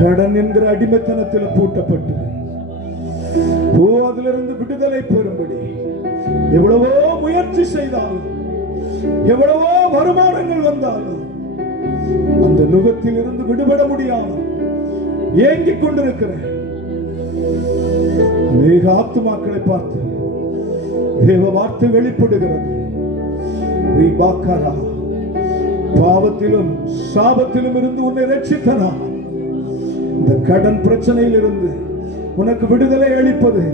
கடன் என்கிற அடிமைத்தனத்தில் பூட்டப்பட்டு அதிலிருந்து விடுதலை பெறும்படி எவ்வளவோ முயற்சி செய்தாலும், எவ்வளவோ வருமானங்கள் வந்தாலும் அந்த நுகத்தில் இருந்து விடுபட முடியாமல் ஏங்கிக் கொண்டிருக்கிற அநேக ஆத்துமாக்களை பார்த்து தேவ வார்த்தை வெளிப்படுகிறது. பாவத்திலும் சாபத்திலும் இருந்து உன்னை ரட்சித்தனா, இந்த கடன் பிரச்சனையில் இருந்து உனக்கு விடுதலை அளிப்பது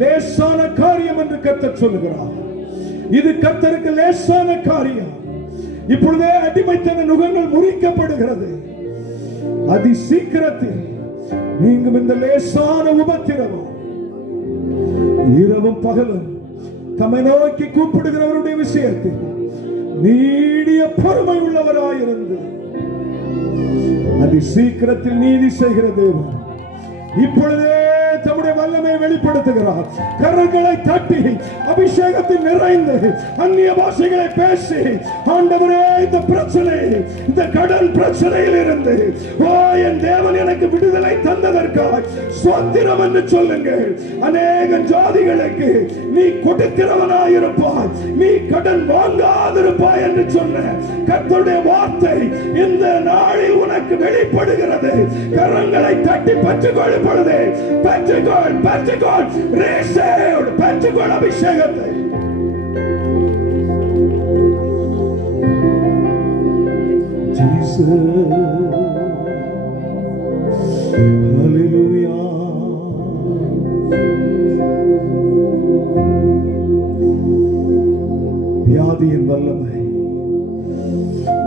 லேசான காரியம் என்று கர்த்தர் சொல்லுகிறார். இது கர்த்தருக்கு லேசான காரியம். இப்பொழுதே அடிமைத்தன நுகங்கள் முறிக்கப்படுகிறது. அதி சீக்கிரத்தில் நீங்கும் இந்த லேசான உபத்திரவம். இரவும் பகலும் தம்மை நோக்கி கூப்பிடுகிறவருடைய விஷயத்தில் நீடிய பொறுமை உள்ளவராயிருந்து அதி சீக்கிரத்தில் நீதி செய்கிற தேவன் இப்பொழுதே தம்முடைய வல்லமை வெளிப்படுத்துகிறார். கரங்களை தட்டி அபிஷேகத்தில் நிறைந்து அந்நிய பாஷைகளை பேசி, ஆண்டவரே இந்த பிரச்சனை, இந்த கடன் பிரச்சனையில் இருந்து என் தேவன் எனக்கு விடுதலை தந்ததற்காக ஸ்தோத்திரம் என்று சொல்லுங்கள். அநேக ஜாதிகளுக்கு நீ கொடுக்கிறவனாயிருப்பாய், நீ கடன் வாங்காதிருப்பாய் என்று சொன்ன கர்த்தருடைய வார்த்தை இந்த நாளில் உனக்கு வெளிப்படுகிறது. கரங்களை தட்டி பெற்றுக்கொள்ளும் பொழுது பெற்றுக்கொள், பெற்றுக்கொள், receive, பெற்றுக்கொள் அபிஷேகத்தை. Jesus, hallelujah. வியாதியின் வல்லமை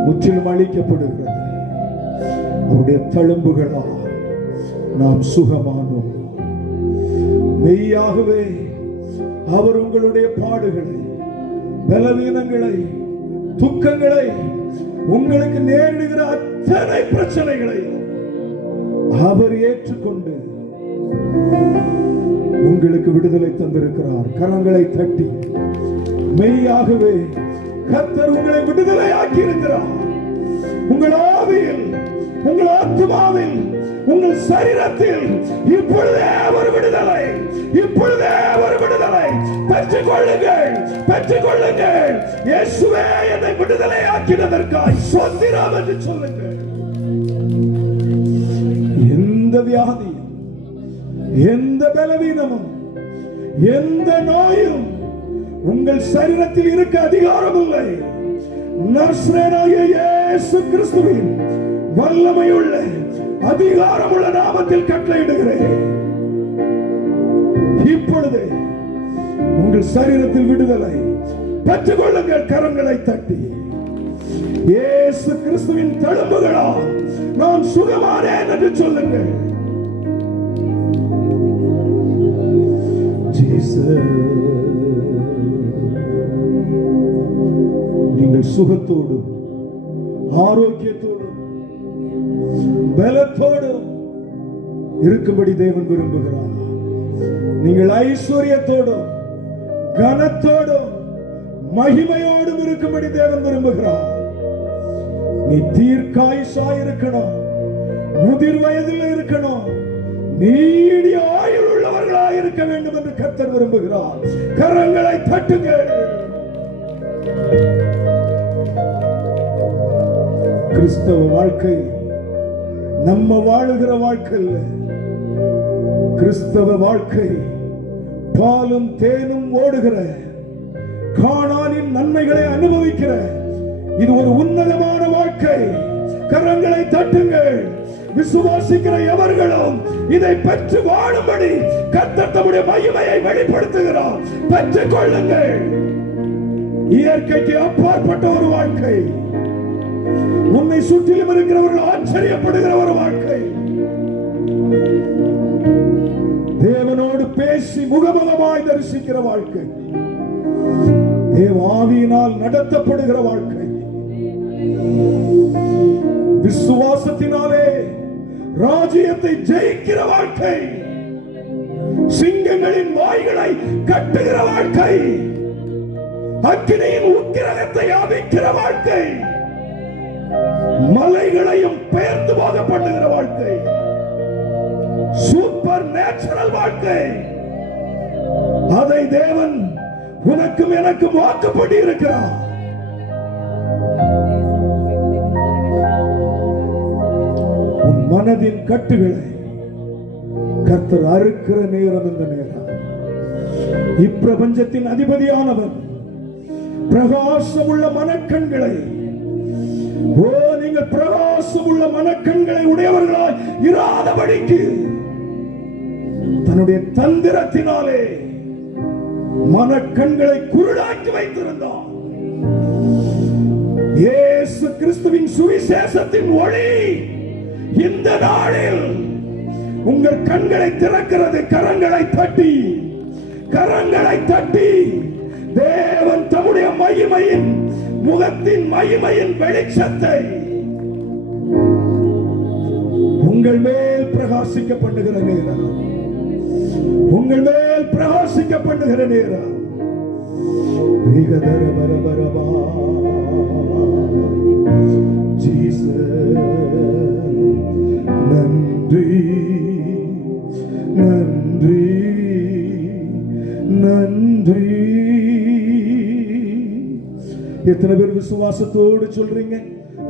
முற்றிலும் அழிக்கப்படுகிறது. அவருடைய தழும்புகளால் நாம் சுகமானோம். மெய்யாகவே அவர் உங்களுடைய பாடுகளை, பலவீனங்களை, துக்கங்களை, உங்களுக்கு நேரிடுகிற அத்தனை பிரச்சனைகளை அவர் ஏற்றுக்கொண்டு உங்களுக்கு விடுதலை தந்திருக்கிறார். கரங்களை தட்டி மெய்யாகவே கர்த்தர் உங்களை விடுதலை ஆக்கி இருக்கிறார். உங்கள் ஆவியில், உங்கள் ஆத்மாவில், உங்கள் சரீரத்தில் இப்பொழுதே ஒரு விடுதலை, இப்பொழுதே ஒரு விடுதலை பெற்றுக்கொள்ளுங்கள், பெற்றுக்கொள்ளுங்கள். இயேசுவே என்னை விடுதலை ஆக்கினதற்காய் ஸ்தோத்திரம் என்று சொல்லுங்கள். எந்த வியாதி, எந்த பலவீனமும், எந்த நோயும் உங்கள் சரீரத்தில் இருக்க அதிகாரம் இல்லை. நசரேயனாகிய இயேசு கிறிஸ்துவின் வல்லமையுள்ள அதிகாரமுள்ள நாமத்தில் கட்டளையிடுகிறேன். இப்பொழுது உங்கள் சரீரத்தில் விடுதலை பெற்றுக்கொள்ளுங்கள். கரங்களை தட்டி இயேசு கிறிஸ்துவின் தழும்புகளால் நான் சுகமானேன் என்று சொல்லுங்கள். நீங்கள் சுகத்தோடும் ஆரோக்கியத்தோடும் பலத்தோடும் இருக்கும்படி தேவன் விரும்புகிறார். நீங்கள் ஐஸ்வர்யத்தோடும் கனத்தோடும் மகிமையோடும் இருக்கும்படி தேவன் விரும்புகிறார். நீ தீர்க்காயுசாய் இருக்கணும், முதிர் வயதில் இருக்கணும், நீடிய ஆயுள் உள்ளவர்களாய் இருக்க வேண்டும் என்று கர்த்தர் விரும்புகிறார். கரங்களை தட்டுங்கள். கிறிஸ்தவ வாழ்க்கை நம்ம வாழுகிற வாழ்க்கை இல்ல. கிறிஸ்தவ வாழ்க்கை பாலும் தேனும் ஓடுகிற, கானானின் நன்மைகளை அனுபவிக்கிற இது ஒரு உன்னதமான வாழ்க்கை. கரங்களை தட்டுங்கள். விசுவாசிக்கிற எவர்களும் இதை பெற்று வாழும்படி கர்த்தர் தம்முடைய மகிமையை வெளிப்படுத்துகிறார். பெற்றுக் கொள்ளுங்கள். இயற்கைக்கு அப்பாற்பட்ட ஒரு வாழ்க்கை, உன்னை சுற்றிலும் இருக்கிறவர்கள் ஆச்சரியப்படுகிற ஒரு வாழ்க்கை, தேவனோடு பேசி முகமுகமாய் தரிசிக்கிற வாழ்க்கை, தேவ ஆவியினால் நடத்தப்படுகிற வாழ்க்கை, விசுவாசத்தினாலே ராஜ்யத்தை ஜெயிக்கிற வாழ்க்கை, சிங்கங்களின் வாய்களை கட்டுகிற வாழ்க்கை, அக்கினியின் உக்கிரகத்தை அவிக்கிற வாழ்க்கை, மலைகளையும் பெயர்ந்து போக பண்ணுகிற வாழ்க்கை, சூப்பர் நேச்சுரல் வாழ்க்கை. அதை தேவன் உனக்கும் எனக்கும் வாக்குப்படி இருக்கிறார். உன் மனதின் கட்டுகளை கர்த்தர் அறுக்கிற நேரம் இந்த நேரம். இப்பிரபஞ்சத்தின் அதிபதியானவர் பிரகாசம் உள்ள மனக்கண்களை, நீங்கள் பிரகாசம் உள்ள மனக்கண்களை உடையவர்களாய் இராதபடிக்கு தன்னுடைய தந்திரத்தினாலே மனக்கண்களை குருடாக்கி வைத்திருந்தார். இயேசு கிறிஸ்துவின் சுவிசேஷத்தின் ஒளி இந்த நாளில் உங்கள் கண்களை திறக்கிறது. கரங்களை தட்டி, கரங்களை தட்டி தேவன் தம்முடைய மகிமையின், முகத்தின் மகிமையின் வெளிச்சத்தை உங்கள் மேல் பிரகாசிக்க பண்ணுகிற நேரம், உங்கள் மேல் பிரகாசிக்க பண்ணுகிற நேரம். நன்றி, நன்றி, நன்றி. எத்தனை பேர் விசுவாசத்தோடு சொல்றீங்க?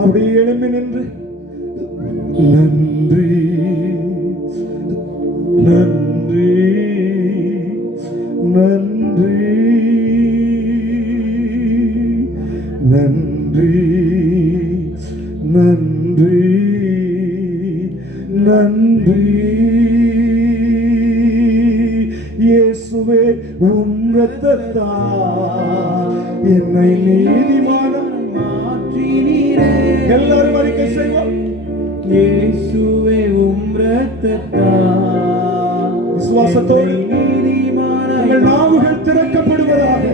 அப்படியே எழும்பி நின்று நன்றி, நன்றி, நன்றி, நன்றி, நன்றி, நன்றி. இயேசுவே உம் இரத்தத்தால் என்னை நீதிமானாக மாற்றினீரே. எல்லாரும் அறிக்கை செய்வோம். இயேசுவே உம் இரத்தத்தால் விசுவாசத்தோடு நீதிமானாக உங்கள் நாவுகள் திறக்கப்படுவதாக.